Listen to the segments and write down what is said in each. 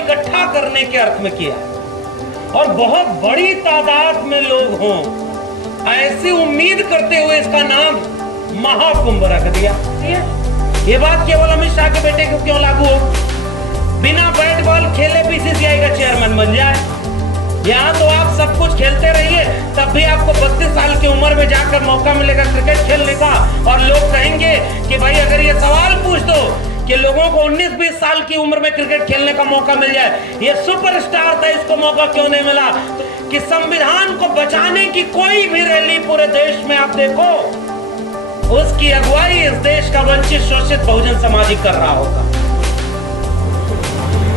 इकट्ठा करने के अर्थ में किया और बहुत बड़ी तादाद में लोग हों ऐसी उम्मीद करते हुए इसका नाम महाकुंभ रख दिया। ये बात केवल अमित शाह के बेटे को क्यों लागू हो? बिना बैट बॉल खेले बीसीसीआई का चेयरमैन बन जाए। यहाँ तो आप सब कुछ खेलते रहिए, तब भी आपको 32 साल की उम्र में जाकर मौका मिलेगा क्रिकेट खेलने का। और लोग कहेंगे कि भाई अगर ये सवाल पूछ दो कि लोगों को 19-20 साल की उम्र में क्रिकेट खेलने का मौका मिल जाए, ये सुपरस्टार था, इसको मौका क्यों नहीं मिला? कि संविधान को बचाने की कोई भी रैली पूरे देश में आप देखो, उसकी अगुवाई इस देश का वंचित शोषित बहुजन समाज कर रहा होगा।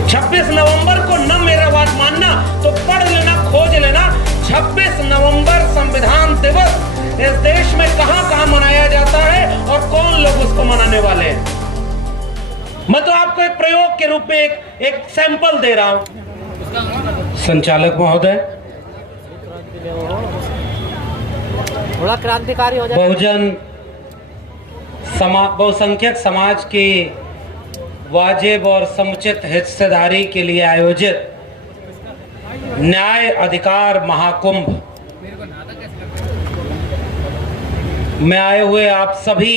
26 नवंबर को न मेरा बात मानना तो पढ़ लेना, खोज लेना। 26 नवंबर संविधान दिवस इस देश में कहां-कहां मनाया जाता है और कौन लोग उसको मनाने वाले हैं। मैं तो आपको एक प्रयोग के रूप में एक सैंपल दे रहा हूं। संचालक महोदय, थोड़ा क्रांतिकारी हो जाए। बहुसंख्यक समाज की वाजिब और समुचित हिस्सेदारी के लिए आयोजित न्याय अधिकार महाकुंभ में आए हुए आप सभी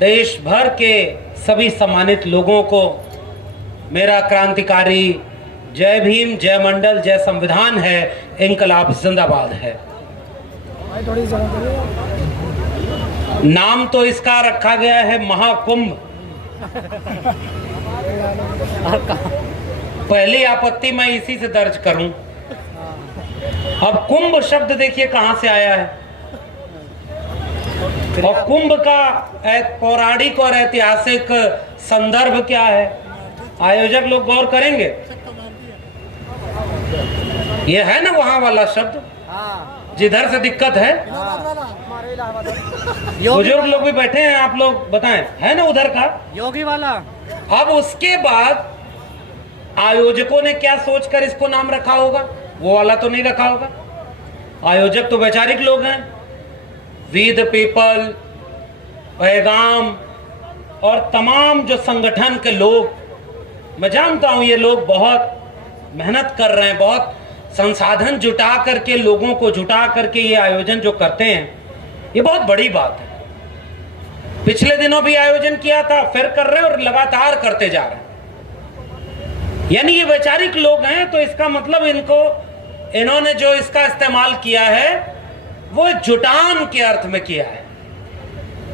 देश भर के सभी सम्मानित लोगों को मेरा क्रांतिकारी जय भीम, जय मंडल, जय संविधान है, इंकलाब जिंदाबाद है। नाम तो इसका रखा गया है महाकुंभ। पहली आपत्ति मैं इसी से दर्ज करूं। अब कुंभ शब्द देखिए कहां से आया है, और कुंभ का पौराणिक और ऐतिहासिक संदर्भ क्या है, आयोजक लोग गौर करेंगे। ये है ना वहां वाला शब्द जिधर से दिक्कत है। बुजुर्ग लोग भी बैठे हैं, आप लोग बताएं, है ना उधर का योगी वाला। अब उसके बाद आयोजकों ने क्या सोचकर इसको नाम रखा होगा, वो वाला तो नहीं रखा होगा। आयोजक तो वैचारिक लोग हैं, वी द पीपल, पैगाम और तमाम जो संगठन के लोग, मैं जानता हूं ये लोग बहुत मेहनत कर रहे हैं, बहुत संसाधन जुटा करके, लोगों को जुटा करके ये आयोजन जो करते हैं, ये बहुत बड़ी बात है। पिछले दिनों भी आयोजन किया था, फिर कर रहे हैं और लगातार करते जा रहे हैं। यानी ये वैचारिक लोग हैं, तो इसका मतलब इन्होंने जो इसका इस्तेमाल किया है वो जुटान के अर्थ में किया है,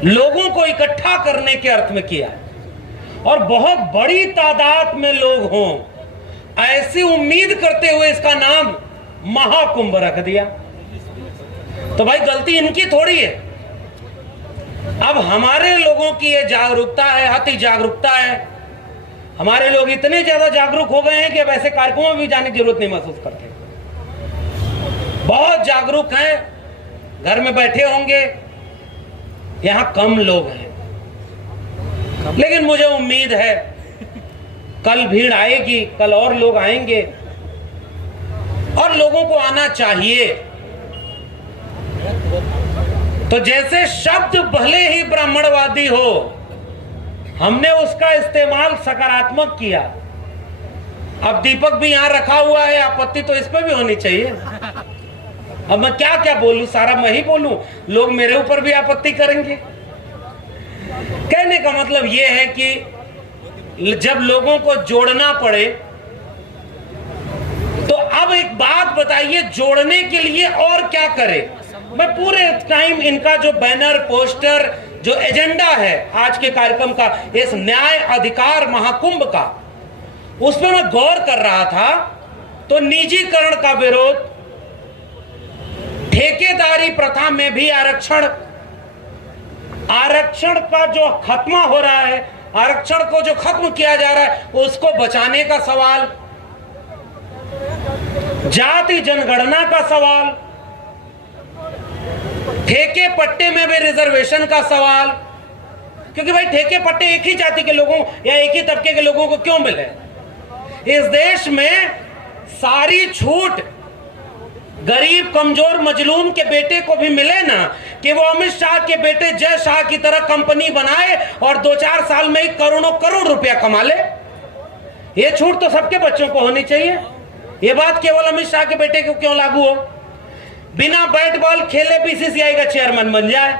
लोगों को इकट्ठा करने के अर्थ में किया है। और बहुत बड़ी तादाद में लोग हों ऐसी उम्मीद करते हुए इसका नाम महाकुंभ रख दिया। तो भाई गलती इनकी थोड़ी है। अब हमारे लोगों की ये जागरूकता है, अति जागरूकता है। हमारे लोग इतने ज्यादा जागरूक हो गए हैं कि अब ऐसे कार्यक्रमों में भी जाने की जरूरत नहीं महसूस करते। बहुत जागरूक हैं, घर में बैठे होंगे, यहां कम लोग हैं, लेकिन मुझे उम्मीद है कल भीड़ आएगी, कल और लोग आएंगे और लोगों को आना चाहिए। तो जैसे शब्द भले ही ब्राह्मणवादी हो, हमने उसका इस्तेमाल सकारात्मक किया। अब दीपक भी यहां रखा हुआ है, आपत्ति तो इस पे भी होनी चाहिए। अब मैं क्या क्या बोलूं, सारा मैं ही बोलूं, लोग मेरे ऊपर भी आपत्ति करेंगे। कहने का मतलब यह है कि जब लोगों को जोड़ना पड़े, तो अब एक बात बताइए, जोड़ने के लिए और क्या करें? मैं पूरे टाइम इनका जो बैनर, पोस्टर, जो एजेंडा है आज के कार्यक्रम का, इस न्याय अधिकार महाकुंभ का, उस पर मैं गौर कर रहा था। तो निजीकरण का विरोध, ठेकेदारी प्रथा में भी आरक्षण का जो खत्म हो रहा है, आरक्षण को जो खत्म किया जा रहा है उसको बचाने का सवाल, जाति जनगणना का सवाल, ठेके पट्टे में भी रिजर्वेशन का सवाल। क्योंकि भाई ठेके पट्टे एक ही जाति के लोगों या एक ही तबके के लोगों को क्यों मिले? इस देश में सारी छूट गरीब, कमजोर, मजलूम के बेटे को भी मिले ना, कि वो अमित शाह के बेटे जय शाह की तरह कंपनी बनाए और 2-4 साल में ही करोड़ों करोड़ रुपया कमा ले। ये छूट तो सबके बच्चों को होनी चाहिए। ये बात केवल अमित शाह के बेटे को क्यों लागू हो? बिना बैट बॉल खेले बीसीसीआई का चेयरमैन बन जाए।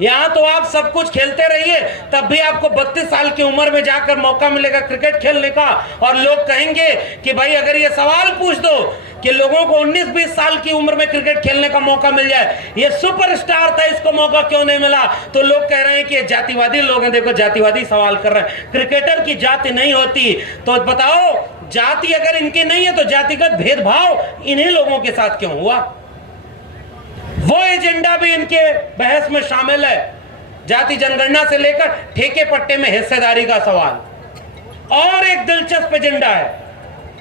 यहां तो आप सब कुछ खेलते रहिए, तब भी आपको 32 साल की उम्र में जाकर मौका मिलेगा क्रिकेट खेलने का। और लोग कहेंगे कि भाई अगर ये सवाल पूछ दो कि लोगों को 19-20 साल की उम्र में क्रिकेट खेलने का मौका मिल जाए, ये सुपरस्टार था, इसको मौका क्यों नहीं मिला? तो लोग कह रहे हैं कि ये जातिवादी लोग हैं। देखो, जातिवादी सवाल कर रहे हैं। क्रिकेटर की जाति नहीं होती, तो बताओ जाति अगर इनकी नहीं है तो जातिगत भेदभाव इन्हीं लोगों के साथ क्यों हुआ? वो एजेंडा भी इनके बहस में शामिल है। जाति जनगणना से लेकर ठेके पट्टे में हिस्सेदारी का सवाल। और एक दिलचस्प एजेंडा है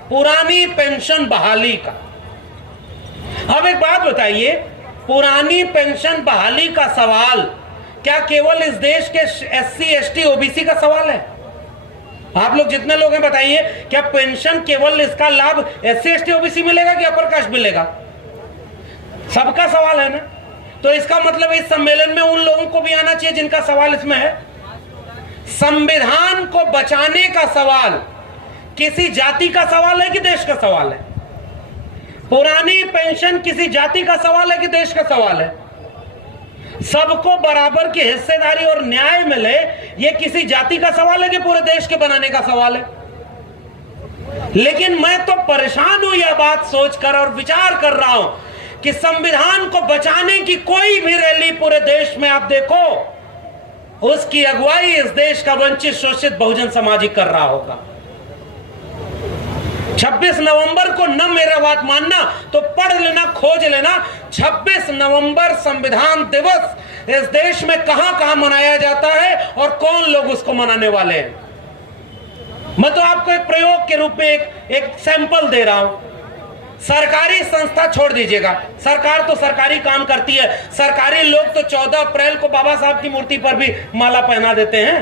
पुरानी पेंशन बहाली का। अब एक बात बताइए, पुरानी पेंशन बहाली का सवाल क्या केवल इस देश के SC ST OBC का सवाल है? आप लोग जितने लोग हैं बताइए, क्या पेंशन केवल इसका लाभ SC ST OBC मिलेगा कि अपर कास्ट मिलेगा? सबका सवाल है ना। तो इसका मतलब इस सम्मेलन में उन लोगों को भी आना चाहिए जिनका सवाल इसमें है। संविधान को बचाने का सवाल किसी जाति का सवाल है कि देश का सवाल है? पुरानी पेंशन किसी जाति का सवाल है कि देश का सवाल है? सबको बराबर की हिस्सेदारी और न्याय मिले, यह किसी जाति का सवाल है कि पूरे देश के बनाने का सवाल है? लेकिन मैं तो परेशान हूं यह बात सोचकर और विचार कर रहा हूं कि संविधान को बचाने की कोई भी रैली पूरे देश में आप देखो, उसकी अगुवाई इस देश का वंचित शोषित बहुजन समाज ही कर रहा होगा। 26 नवंबर को न मेरा बात मानना तो पढ़ लेना, खोज लेना। 26 नवंबर संविधान दिवस इस देश में कहां कहां मनाया जाता है और कौन लोग उसको मनाने वाले हैं। मैं तो आपको एक प्रयोग के रूप में एक सैंपल दे रहा हूं। सरकारी संस्था छोड़ दीजिएगा, सरकार तो सरकारी काम करती है। सरकारी लोग तो 14 अप्रैल को बाबा साहब की मूर्ति पर भी माला पहना देते हैं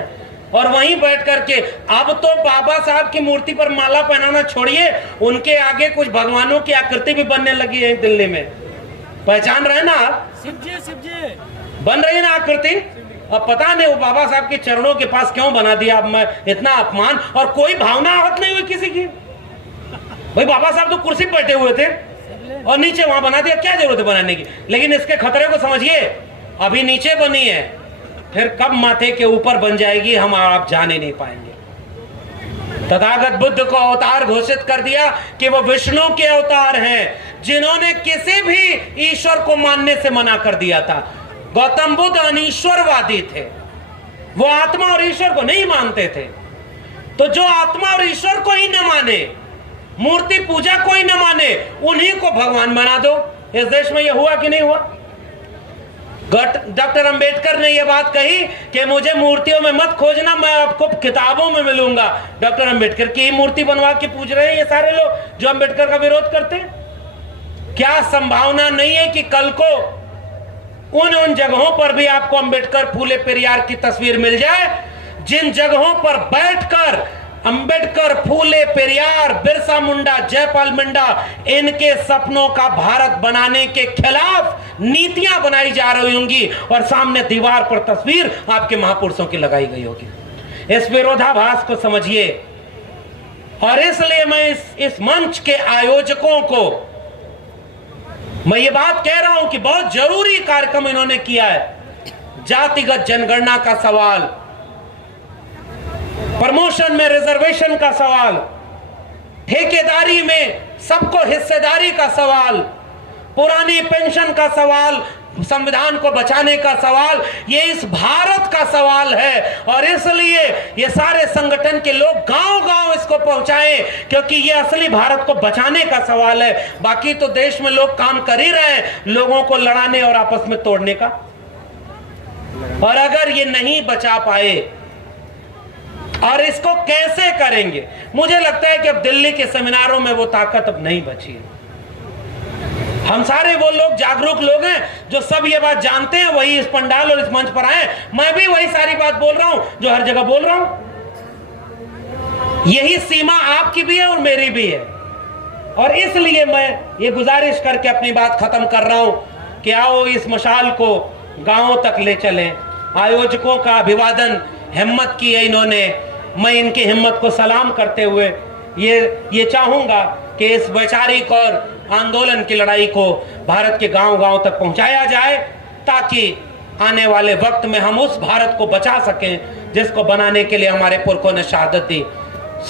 और वहीं बैठ करके, अब तो बाबा साहब की मूर्ति पर माला पहनाना छोड़िए, उनके आगे कुछ भगवानों की आकृति भी बनने लगी है दिल्ली में। पहचान रहे ना आप? शिव जी बन रही ना आकृति। अब पता नहीं वो बाबा साहब के चरणों के पास क्यों बना दिया। अब मैं इतना अपमान, और कोई भावना आहत नहीं हुई किसी की। भाई बाबा साहब तो कुर्सी पर बैठे हुए थे और नीचे वहां बना दिया, क्या जरूरत है बनाने की? लेकिन इसके खतरे को समझिए, अभी नीचे बनी है, फिर कब माथे के ऊपर बन जाएगी हम आप जान ही नहीं पाएंगे। तथागत बुद्ध को अवतार घोषित कर दिया कि वो विष्णु के अवतार हैं, जिन्होंने किसी भी ईश्वर को मानने से मना कर दिया था। गौतम बुद्ध अनीश्वरवादी थे, वो आत्मा और ईश्वर को नहीं मानते थे। तो जो आत्मा और ईश्वर को ही न माने, मूर्ति पूजा को ही न माने, उन्हीं को भगवान बना दो। इस देश में यह हुआ कि नहीं हुआ? डॉक्टर अंबेडकर ने यह बात कही कि मुझे मूर्तियों में मत खोजना, मैं आपको किताबों में मिलूंगा। डॉक्टर अंबेडकर की मूर्ति बनवा के पूज रहे हैं ये सारे लोग जो अंबेडकर का विरोध करते हैं। क्या संभावना नहीं है कि कल को उन जगहों पर भी आपको अंबेडकर, फूले पेरियार की तस्वीर मिल जाए, जिन जगहों पर बैठकर अंबेडकर, फूले पेरियार, बिरसा मुंडा, जयपाल मुंडा इनके सपनों का भारत बनाने के खिलाफ नीतियां बनाई जा रही होंगी और सामने दीवार पर तस्वीर आपके महापुरुषों की लगाई गई होगी। इस विरोधाभास को समझिए। और इसलिए मैं इस मंच के आयोजकों को मैं ये बात कह रहा हूं कि बहुत जरूरी कार्यक्रम इन्होंने किया है। जातिगत जनगणना का सवाल, प्रमोशन में रिजर्वेशन का सवाल, ठेकेदारी में सबको हिस्सेदारी का सवाल, पुरानी पेंशन का सवाल, संविधान को बचाने का सवाल, ये इस भारत का सवाल है। और इसलिए ये सारे संगठन के लोग गांव-गांव इसको पहुंचाएं, क्योंकि ये असली भारत को बचाने का सवाल है। बाकी तो देश में लोग काम कर ही रहे हैं, लोगों को लड़ाने और आपस में तोड़ने का। और अगर ये नहीं बचा पाए और इसको कैसे करेंगे? मुझे लगता है कि अब दिल्ली के सेमिनारों में वो ताकत अब नहीं बची है। हम सारे वो लोग जागरूक लोग हैं जो सब ये बात जानते हैं, वही इस पंडाल और इस मंच पर आए। मैं भी वही सारी बात बोल रहा हूं जो हर जगह बोल रहा हूं। यही सीमा आपकी भी है और मेरी भी है। और इसलिए मैं ये गुजारिश करके अपनी बात खत्म कर रहा हूं कि आओ इस मशाल को गांवों तक ले चलें। आयोजकों का अभिवादन, हिम्मत की है इन्होंने। मैं इनकी हिम्मत को सलाम करते हुए ये चाहूंगा कि इस वैचारिक और आंदोलन की लड़ाई को भारत के गांव-गांव तक पहुंचाया जाए, ताकि आने वाले वक्त में हम उस भारत को बचा सकें जिसको बनाने के लिए हमारे पुरखों ने शहादत दी।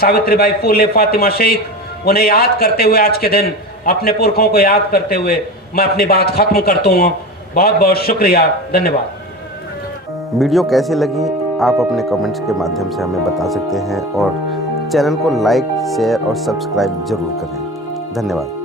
सावित्रीबाई फूले, फातिमा शेख, उन्हें याद करते हुए आज के दिन, अपने पुरखों को याद करते हुए मैं अपनी बात खत्म करता हूँ। बहुत बहुत शुक्रिया, धन्यवाद। वीडियो कैसी लगी आप अपने कमेंट्स के माध्यम से हमें बता सकते हैं और चैनल को लाइक, शेयर और सब्सक्राइब जरूर करें। धन्यवाद।